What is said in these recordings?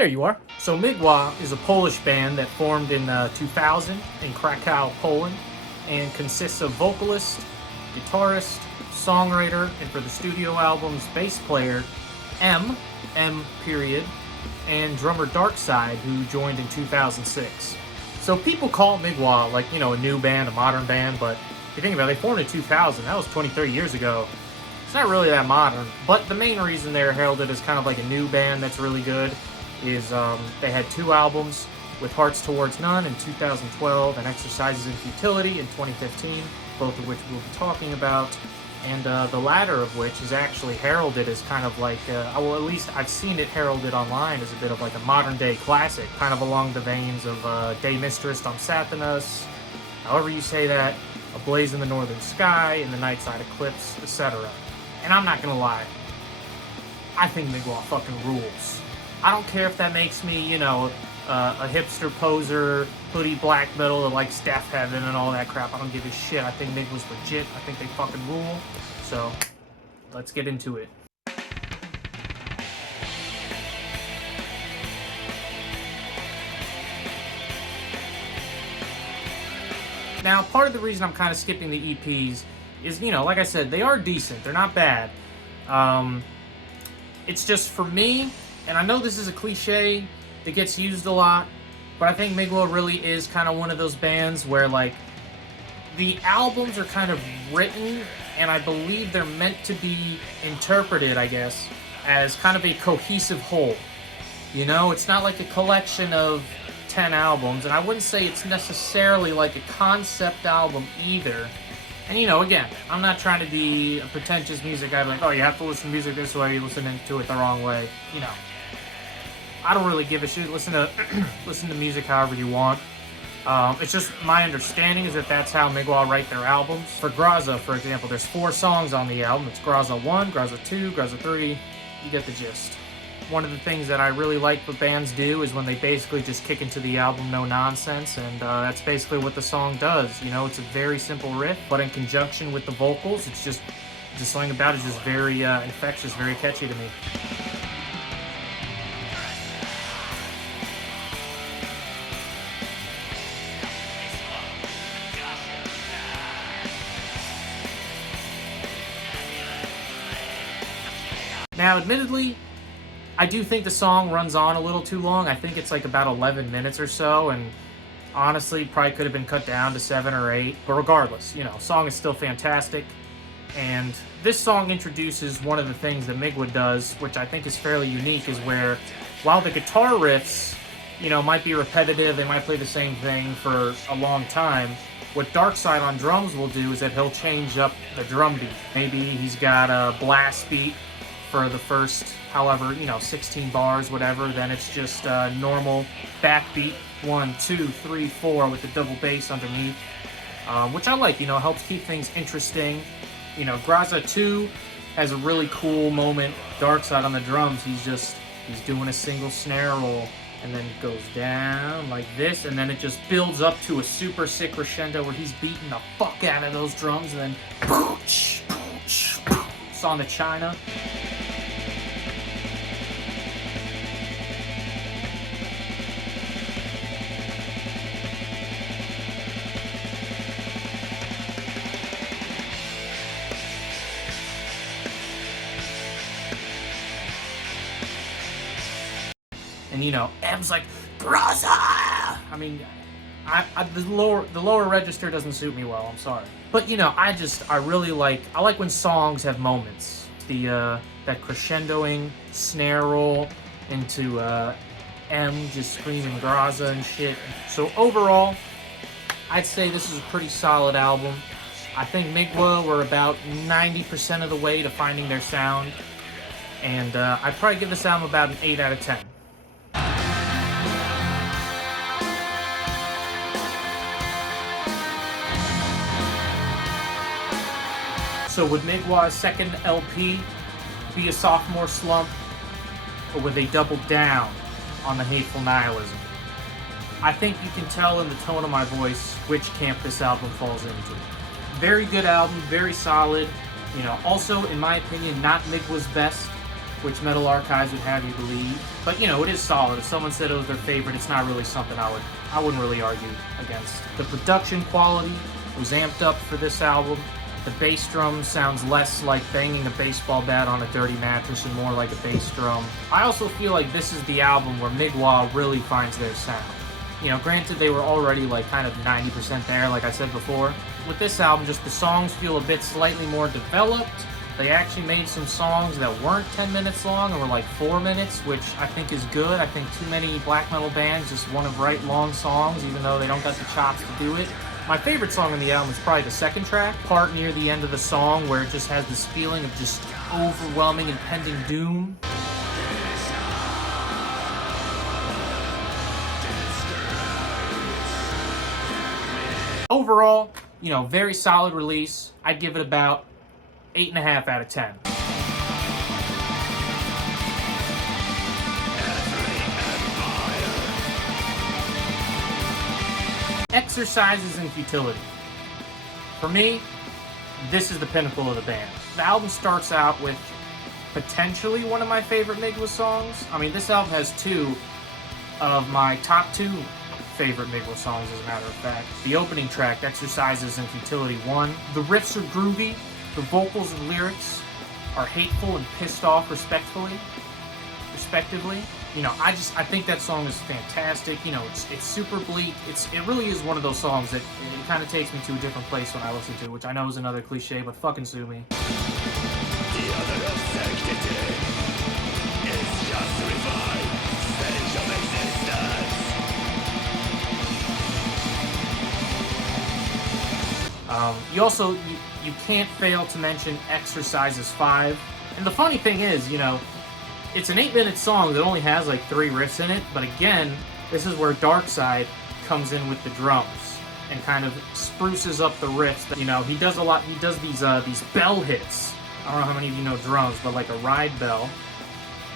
There you are. So Mgla is a Polish band that formed in 2000 in Krakow, Poland, and consists of vocalist, guitarist, songwriter, and for the studio albums, bass player M period, and drummer Darkside, who joined in 2006. So people call Mgla like, a new band, a modern band, but if you think about it, they formed in 2000. That was 20, 30 years ago. It's not really that modern, but the main reason they're heralded as kind of like a new band that's really good is they had two albums, with Hearts Towards None in 2012 and Exercises in Futility in 2015, both of which we'll be talking about, and the latter of which is actually heralded as kind of like, well, at least I've seen it heralded online as a bit of like a modern day classic, kind of along the veins of Day Mistress on Satanas, however you say that, A Blaze in the Northern Sky, In the Nightside Eclipse, etc. And I'm not gonna lie, I think Mgla fucking rules. I don't care if that makes me, a hipster poser, hoodie black metal that likes Death Heaven and all that crap. I don't give a shit. I think Mgla's legit. I think they fucking rule. So, let's get into it. Now, part of the reason I'm kind of skipping the EPs is, like I said, they are decent. They're not bad. It's just for me, and I know this is a cliche that gets used a lot, but I think Mgla really is kind of one of those bands where, like, the albums are kind of written, and I believe they're meant to be interpreted, I guess, as kind of a cohesive whole. It's not like a collection of 10 albums, and I wouldn't say it's necessarily like a concept album either. And again, I'm not trying to be a pretentious music guy, like, oh, you have to listen to music this way, you're listening to it the wrong way. I don't really give a shit. Listen to music however you want. It's just my understanding is that that's how Mgla write their albums. For Groza, for example, there's 4 songs on the album. It's Groza 1, Groza 2, Groza 3. You get the gist. One of the things that I really like what bands do is when they basically just kick into the album no nonsense, and that's basically what the song does. It's a very simple riff, but in conjunction with the vocals, it's just something about it is just very infectious, very catchy to me. Now, admittedly, I do think the song runs on a little too long. I think it's like about 11 minutes or so, and honestly, probably could have been cut down to 7 or 8. But regardless, song is still fantastic. And this song introduces one of the things that Mgla does, which I think is fairly unique, is where while the guitar riffs, might be repetitive, they might play the same thing for a long time, what Darkside on drums will do is that he'll change up the drum beat. Maybe he's got a blast beat for the first, however, 16 bars, whatever, then it's just normal backbeat, 1, 2, 3, 4 with the double bass underneath, which I like, helps keep things interesting. Groza 2 has a really cool moment. Darkside on the drums, he's doing a single snare roll, and then it goes down like this, and then it just builds up to a super sick crescendo where he's beating the fuck out of those drums, and then pooch, pooch, pooch, it's on the China. And M's like, Groza! I mean, the lower register doesn't suit me well, I'm sorry. But I really like when songs have moments. That crescendoing snare roll into M just screaming Groza and shit. So overall, I'd say this is a pretty solid album. I think Mgla were about 90% of the way to finding their sound. And I'd probably give this album about an 8 out of 10. So would Mgla's second LP be a sophomore slump, or would they double down on the hateful nihilism? I think you can tell in the tone of my voice which camp this album falls into. Very good album, very solid. Also, in my opinion, not Mgla's best, which Metal Archives would have you believe. But, you know, it is solid. If someone said it was their favorite, it's not really something I wouldn't really argue against. The production quality was amped up for this album. The bass drum sounds less like banging a baseball bat on a dirty mattress and more like a bass drum. I also feel like this is the album where Mgla really finds their sound. You know, granted they were already like kind of 90% there, like I said before. With this album, just the songs feel a bit slightly more developed. They actually made some songs that weren't 10 minutes long and were like 4 minutes, which I think is good. I think too many black metal bands just want to write long songs, even though they don't got the chops to do it. My favorite song on the album is probably the second track, part near the end of the song where it just has this feeling of just overwhelming impending doom. Overall, you know, very solid release. I'd give it about 8.5 out of 10. Exercises in Futility. For me, this is the pinnacle of the band. The album starts out with potentially one of my favorite Mgla songs. I mean, this album has 2 of my top 2 favorite Mgla songs, as a matter of fact. The opening track, Exercises in Futility 1. The riffs are groovy, the vocals and lyrics are hateful and pissed off respectively. You know, I think that song is fantastic. You know, it's super bleak. It really is one of those songs that it kind of takes me to a different place when I listen to it, which I know is another cliche, but fucking sue me. The other sanctity is just a revived stage of existence. You can't fail to mention Exercises 5. And the funny thing is, you know, it's an 8-minute song that only has like 3 riffs in it, but again, this is where Dark Side comes in with the drums and kind of spruces up the riffs. You know, he does these bell hits. I don't know how many of you know drums, but like a ride bell.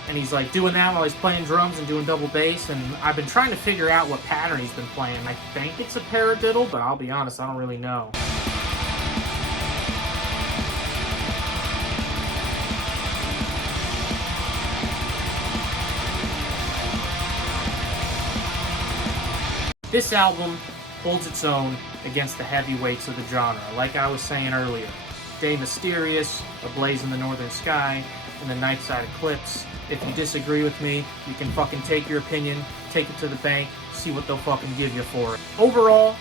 And he's like doing that while he's playing drums and doing double bass, and I've been trying to figure out what pattern he's been playing. I think it's a paradiddle, but I'll be honest, I don't really know. This album holds its own against the heavyweights of the genre. Like I was saying earlier, Day Mysterious, A Blaze in the Northern Sky, and The Nightside Eclipse. If you disagree with me, you can fucking take your opinion, take it to the bank, see what they'll fucking give you for it. Overall,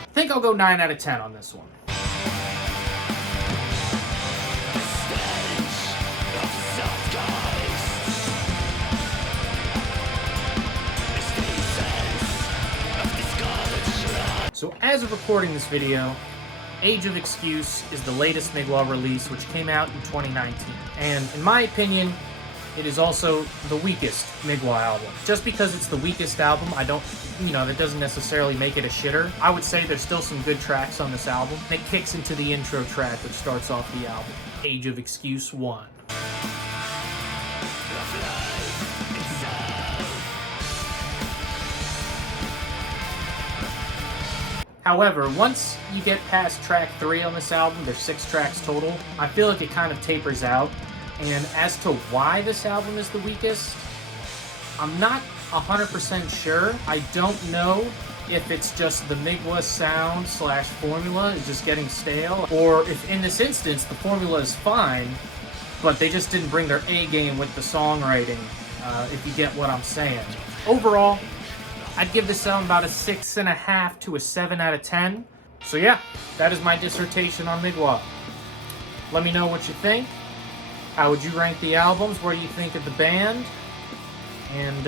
I think I'll go 9 out of 10 on this one. So as of recording this video, Age of Excuse is the latest Mgla release, which came out in 2019. And in my opinion, it is also the weakest Mgla album. Just because it's the weakest album, that doesn't necessarily make it a shitter. I would say there's still some good tracks on this album. It kicks into the intro track, which starts off the album, Age of Excuse 1. However, once you get past track 3 on this album, there's 6 tracks total, I feel like it kind of tapers out. And as to why this album is the weakest, I'm not 100% sure. I don't know if it's just the Mgla sound / formula is just getting stale, or if in this instance the formula is fine, but they just didn't bring their A game with the songwriting, if you get what I'm saying. Overall, I'd give this album about a 6.5 to a 7 out of 10. So yeah, that is my dissertation on Mgla. Let me know what you think. How would you rank the albums? What do you think of the band? And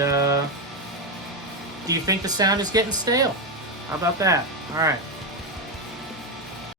do you think the sound is getting stale? How about that? Alright.